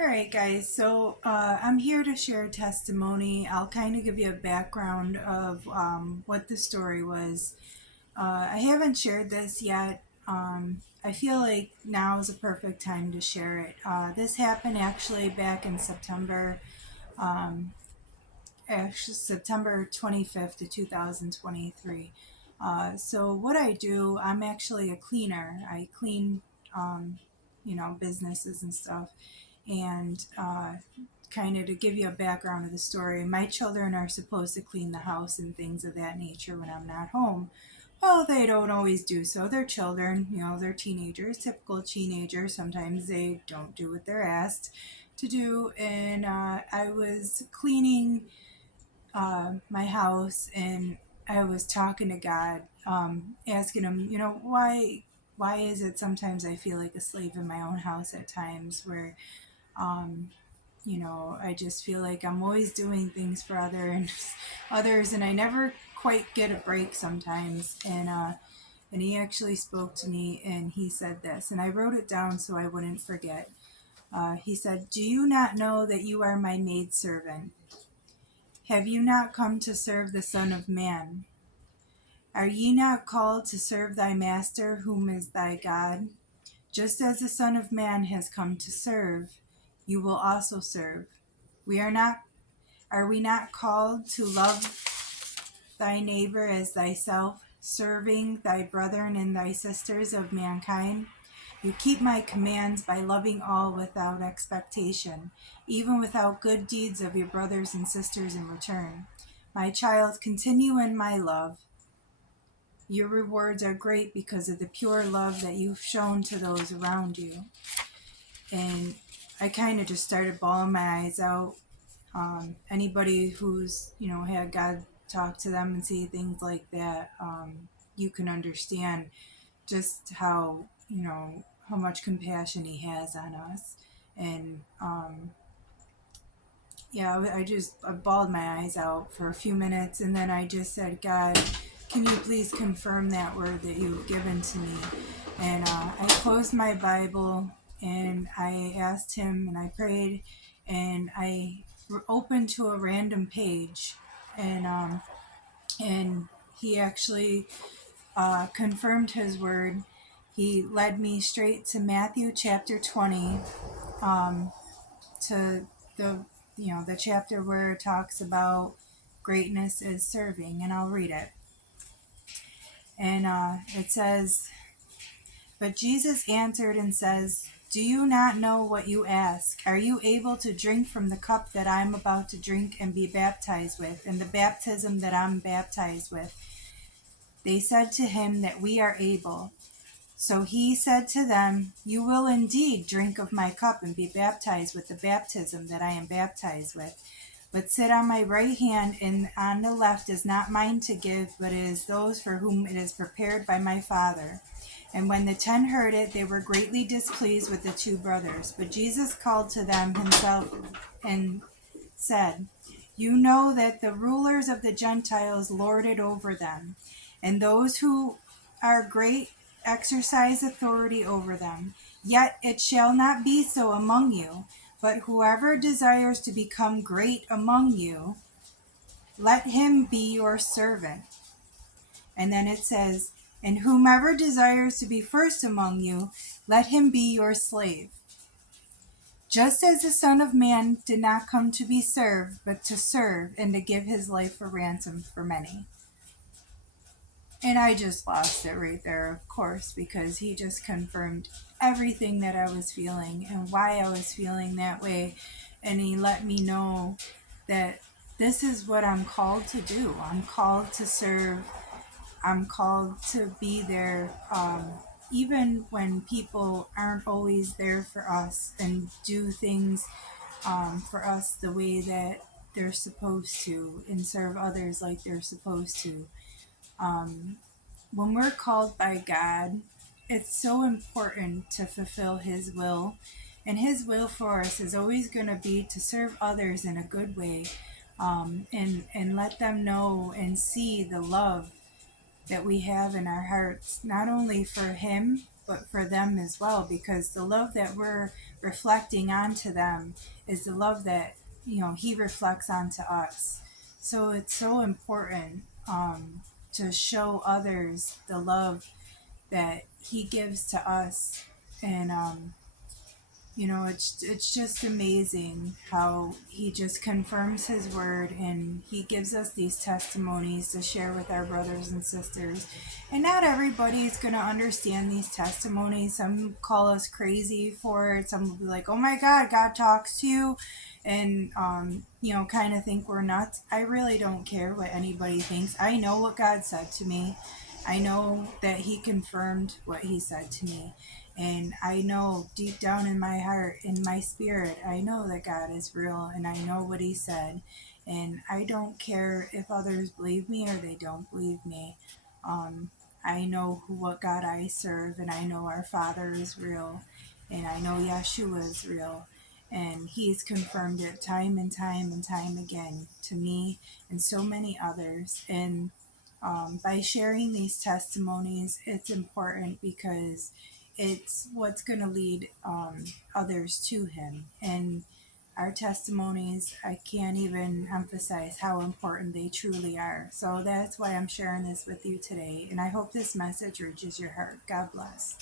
All right, guys. So I'm here to share a testimony. I'll kind of give you a background of what the story was. I haven't shared this yet. I feel like now is a perfect time to share it. This happened actually back in um, September 25th of 2023. So what I do, I'm actually a cleaner. I clean, um, businesses and stuff. And kind of to give you a background of the story, my children are supposed to clean the house and things of that nature when I'm not home. Well, they don't always do so. They're children, they're teenagers, typical teenagers. Sometimes they don't do what they're asked to do. And I was cleaning my house, and I was talking to God, asking him, why is it sometimes I feel like a slave in my own house at times where um, I just feel like I'm always doing things for others, and I never quite get a break sometimes. And he actually spoke to me, and he said this, and I wrote it down so I wouldn't forget. He said, "Do you not know that you are my maidservant? Have you not come to serve the Son of Man? Are ye not called to serve thy master, whom is thy God? Just as the Son of Man has come to serve, you will also serve. We are not Are we not called to love thy neighbor as thyself, serving thy brethren and thy sisters of mankind? You keep my commands by loving all without expectation, even without good deeds of your brothers and sisters in return. My child, continue in my love. Your rewards are great because of the pure love that you've shown to those around you." And I kind of just started bawling my eyes out. Anybody who's had God talk to them and see things like that, you can understand just how much compassion He has on us. And yeah, I bawled my eyes out for a few minutes, and then I just said, "God, can you please confirm that word that you've given to me?" And I closed my Bible, and I asked Him, and I prayed, and I opened to a random page, and He actually confirmed His word. He led me straight to Matthew chapter 20, to the the chapter where it talks about greatness is serving, and I'll read it. And it says, "But Jesus answered and says, do you not know what you ask? Are you able to drink from the cup that I am about to drink and be baptized with, and the baptism that I'm baptized with?" They said to him that we are able. So he said to them, "You will indeed drink of my cup and be baptized with the baptism that I am baptized with. But sit on my right hand and on the left is not mine to give, but it is those for whom it is prepared by my Father." And when the 10 heard it, they were greatly displeased with the two brothers. But Jesus called to them himself and said, "You know that the rulers of the Gentiles lord it over them, and those who are great exercise authority over them. Yet it shall not be so among you. But whoever desires to become great among you, let him be your servant." And then it says, "And whomever desires to be first among you, let him be your slave. Just as the Son of Man did not come to be served, but to serve and to give his life a ransom for many." And I just lost it right there, of course, because he just confirmed everything that I was feeling and why I was feeling that way. And he let me know that this is what I'm called to do. I'm called to serve. I'm called to be there, even when people aren't always there for us, and do things for us the way that they're supposed to, and serve others like they're supposed to. When we're called by God, it's so important to fulfill His will. And His will for us is always going to be to serve others in a good way, and let them know and see the love that we have in our hearts, not only for Him, but for them as well, because the love that we're reflecting onto them is the love that, he reflects onto us. So it's so important, to show others the love that he gives to us. And it's just amazing how he just confirms his word, and he gives us these testimonies to share with our brothers and sisters. And not everybody is going to understand these testimonies. Some call us crazy for it. Some will be like, oh my God, God talks to you. And, kind of think we're nuts. I really don't care what anybody thinks. I know what God said to me. I know that he confirmed what he said to me. And I know deep down in my heart, in my spirit, I know that God is real, and I know what he said. And I don't care if others believe me or they don't believe me. Um, I know what God I serve, and I know our Father is real, and I know Yeshua is real. And he's confirmed it time and time and time again to me and so many others. And by sharing these testimonies, it's important because it's what's going to lead others to him. And our testimonies, I can't even emphasize how important they truly are. So that's why I'm sharing this with you today. And I hope this message reaches your heart. God bless.